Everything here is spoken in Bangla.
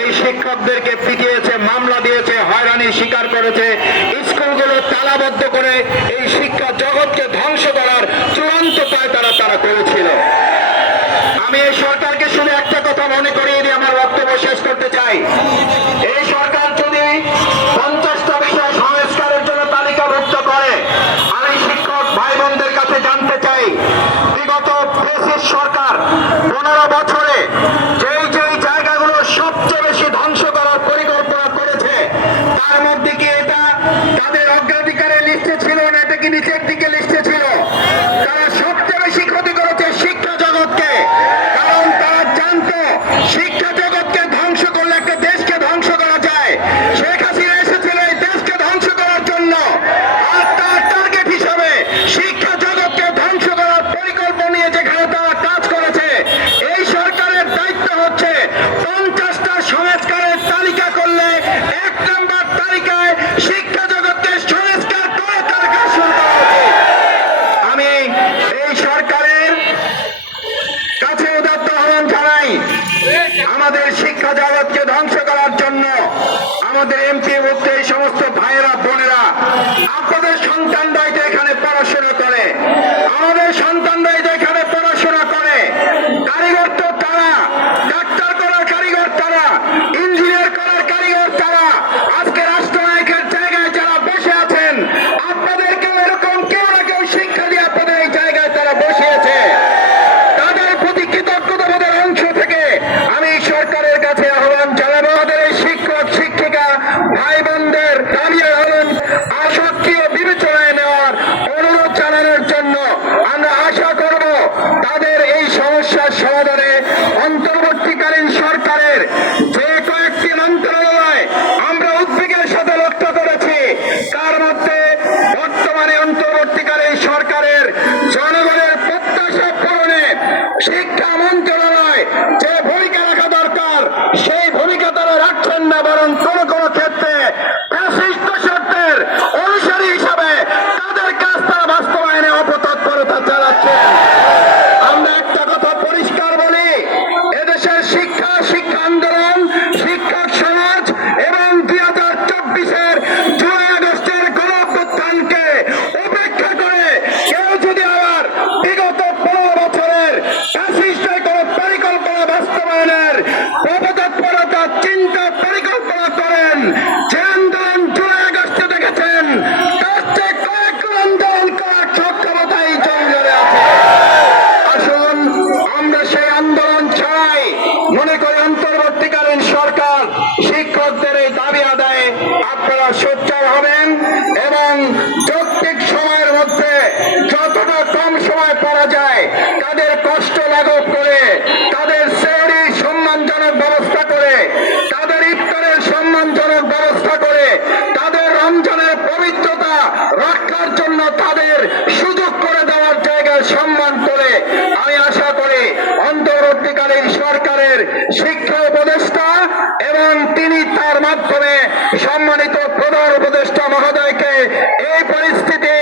এই শিক্ষকদেরকে পিটিয়েছে, মামলা দিয়েছে, হয়রানি স্বীকার করেছে। স্কুলগুলো তালাবদ্ধ করে এই শিক্ষা জগৎকে ধ্বংস করার চূড়ান্ত পায় তারা তারা করেছিল। আমি এই সরকারকে শুনে একটা কথা মনে করিয়ে দিয়ে আমার বক্তব্য শেষ করতে চাই। সরকারের কাছে উদাত্ত আহ্বান জানাই, আমাদের শিক্ষা জগৎকে ধ্বংস করার জন্য আমাদের এমপি মধ্যে এই সমস্ত ভাইয়েরা, বোনেরা, আপনাদের সন্তানরাই তো এখানে পড়াশোনা করে। আমাদের সন্তানরাই তো সরকারের যে কয়েকটি মন্ত্রণালয় আমরা উদ্বেগের সাথে লক্ষ্য করেছি, তার মধ্যে বর্তমানে অন্তর্বর্তীকালে সরকারের জনগণের প্রত্যাশা পূরণে শিক্ষা মন্ত্রণালয় যে ভূমিকা রাখা দরকার, সেই ভূমিকা তারা রাখছেন না, বরং সুযোগ করে দেওয়ার জায়গায় সম্মান করে আমি আশা করি অন্তর্বর্তীকালীন সরকারের শিক্ষা উপদেষ্টা এবং তিনি তার মাধ্যমে সম্মানিত প্রধান উপদেষ্টা মহোদয়কে এই পরিস্থিতি